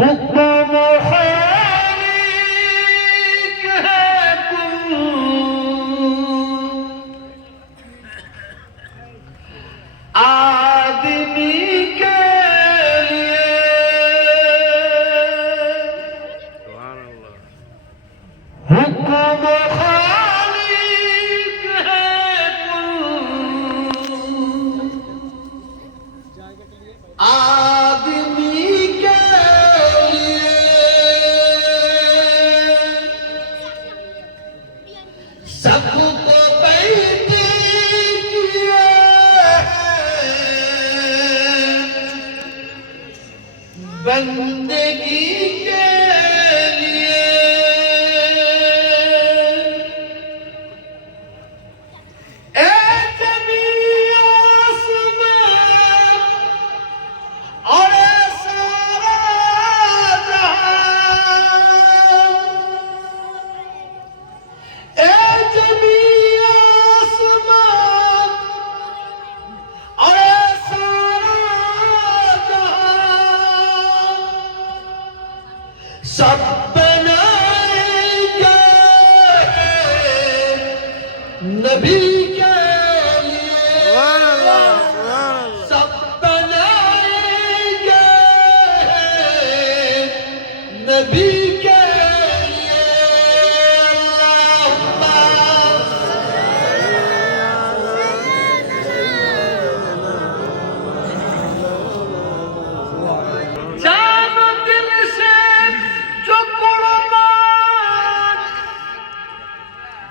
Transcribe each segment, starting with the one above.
हुक्म खालिक है कुल आदमी के लिए हुक्म खालिक है कुल आदमी के सबको पैदा किया है बंदगी के लिए ए ज़मीन आसमान और ए सारा जहां ए ज़मीन आसमान और ए सारा जहां सब बनाए गए नबी के लिए सब बनाए गए नबी के लिए जान दिल से जो कुर्बान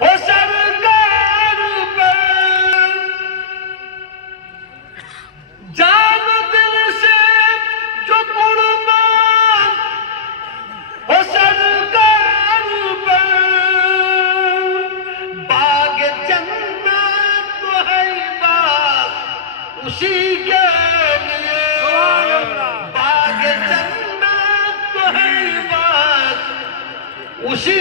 हो सरकार पर जान दिल से जो कुर्बान हो सरकार पर बाग जन्नत तो है बात उसी के लिए बाग जन्नत तो है बात उसी